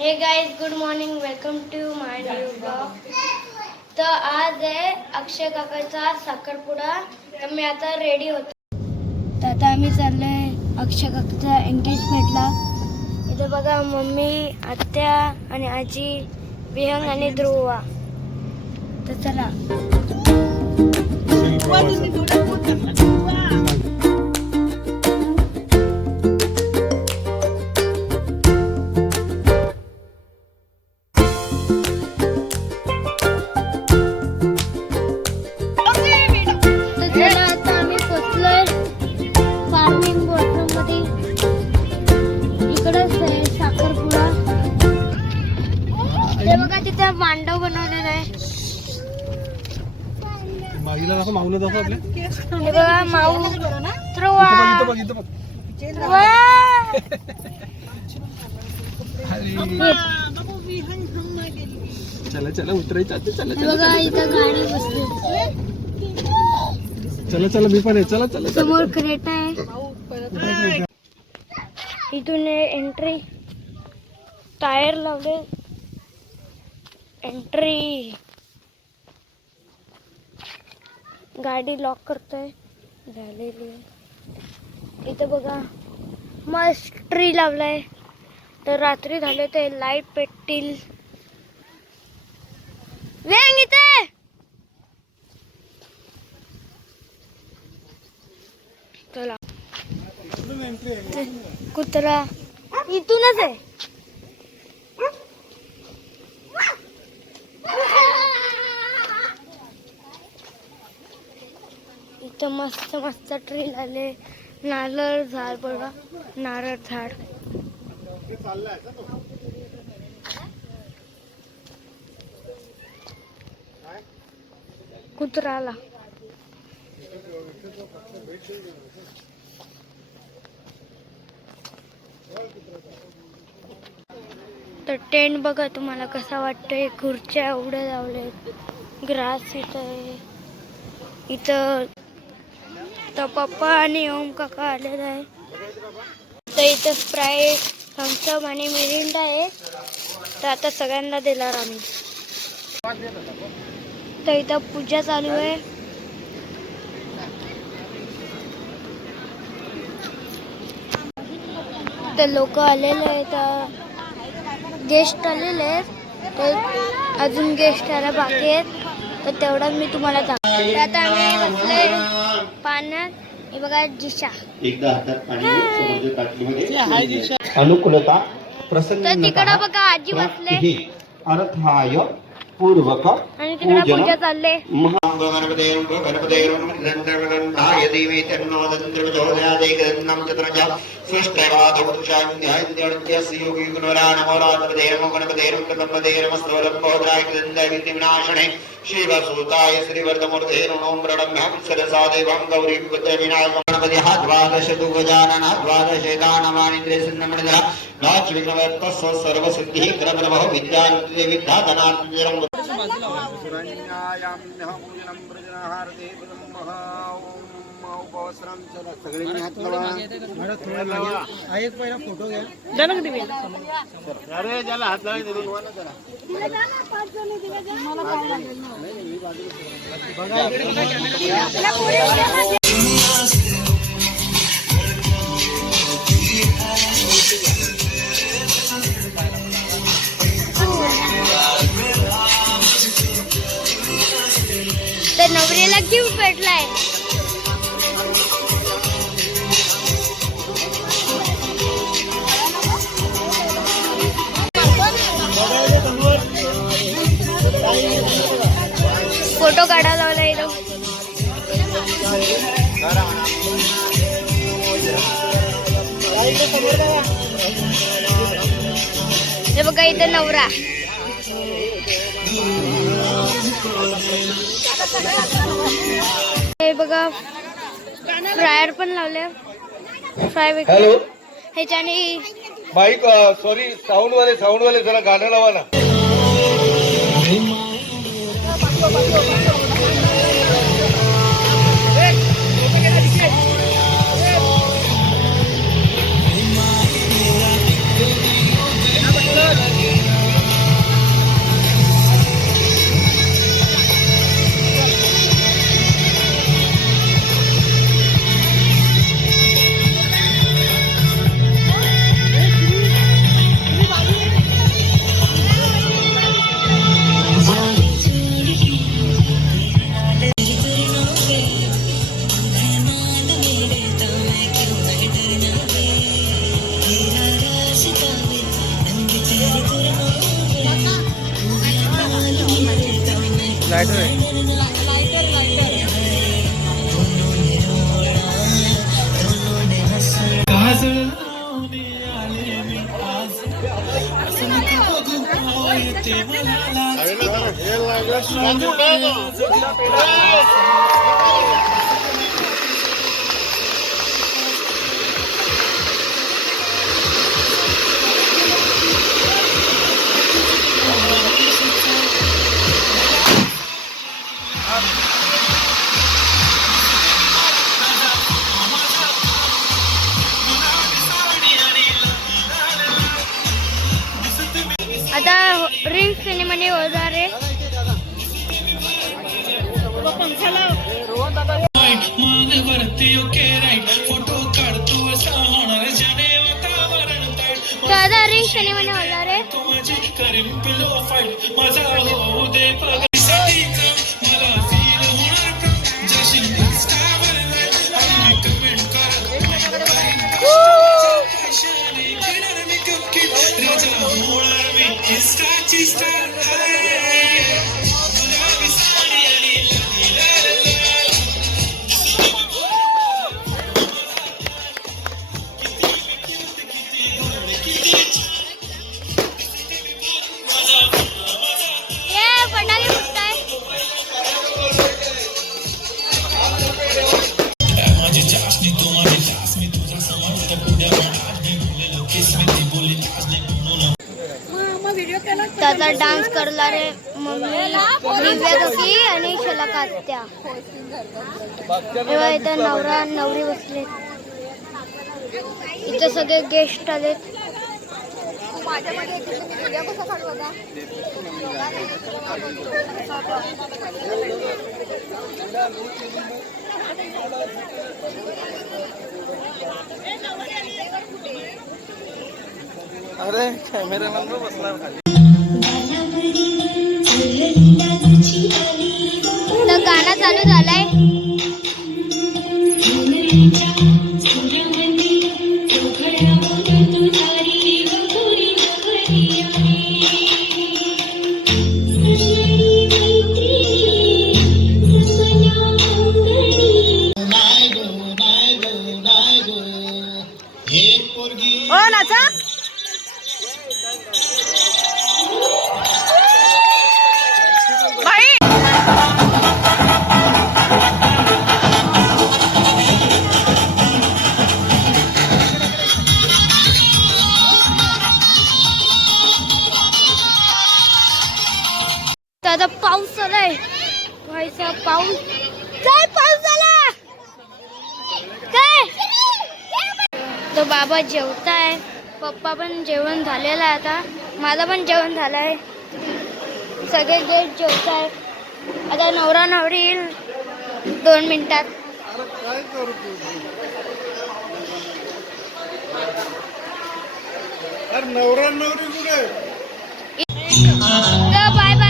हे guys, good morning, welcome to my new blog. तर आज आहे अक्षय काकाचा साखरपुडा। तर मी आता रेडी होतो। तर आता आम्ही चाललोय अक्षय काकाच्या एंगेजमेंटला। इथे बघा मम्मी, आत्या आणि आजी, विहंग आणि ध्रुवा। तर चला मांडव बनवलेला आहे। हे बघा माऊ, चला चला उतरायचं, चला बघा इथं गाडी बसली। चला चला मी पण आहे, चला चला समोर क्रेटा आहे। इथून एंट्री, टायर लावले, एंट्री, गाडी लॉक करतोय, झालेली आहे। इथं बघा मस्त ट्री लावलाय। तर रात्री झाले ते लाईट पेटतील। वेंग इथे चला, कुत्रा इथूनच आहे। इथं मस्त मस्त ट्री लावले, नारळ झाड बघा, नारळ झाड। कुत्रा आला। तर टेंट बघा तुम्हाला कसा वाटतोय। खुर्च्या एवढ्या लावलेत, ग्रास इथं आहे। इथं तर पप्पा आणि ओम काका आलेला आहे। तर इथं स्प्राईट, थम्सअप आणि मिरिंडा आहे। तर आता सगळ्यांना देणार आम्ही। तर इथं पूजा चालू आहे। तर लोक आलेले आहेत, गेस्ट आलेले आहेत। तर अजून गेस्ट यायला बाकी आहेत। तर तेवढं मी तुम्हाला दाखवते। आता आम्ही बसले पाण्यात। हे बघा जिशा, एकदा हातात पाणी समोरच्या ताटलीमध्ये अनुकूलता प्रसन्न तिकडे बघा आजी बसले अर्थाय पूर्वक आणि तिकडे पूजा चालले। शिवसूताय श्रीवर्धमूर्ते नमो प्रणम्यं सरसादेवं गौरीं विनायकगणपति द्वादशतु गजानन द्वादशेतानमानिन्द्रे सिन्नमणिधरा नाचविघ्नवत्तस्व सर्वसिद्धिः क्रमनमः विद्यान्ते विद्याधनात्मजरं सगळ्यांनी हात लावा। एक पहिला फोटो घ्या। अरे ज्याला हात लावायचे तर नवरीला गिफ्ट भेटलाय। फोटो काढायला लावला इथं। हे बघा इथं नवरा। हे बघा फ्रायर पण लावले, फ्राय वेगळे। हॅलो, ह्याच्याने माईक सॉरी, साऊंड वाले जरा गाणं लावा ना। आता रिंग सिनेमाने होणार आहे. दादा रिंग सिनेमाने होणार आहे. त्याचा डान्स करणार आहे मम्मी, दिव्या काकी आणि शलाका आत्या. तेव्हा इथं नवरा नवरी बसले. इथं सगळे गेस्ट आलेत. अरे कॅमेरा नंबर बसला खाली. तर गाणं चालू झालंय. दादा पाऊस आलाय. व्हायचा पाऊस. काय पाऊस आला काय? तो बाबा जेवताय. पप्पा पण जेवण झालेलं आहे. आता माझं पण जेवण झालंय. सगळे गेट जेवताय. आता नवरा नवरी येईल 2 मिनिटात. नवरा नवरी कुठे? Bye bye.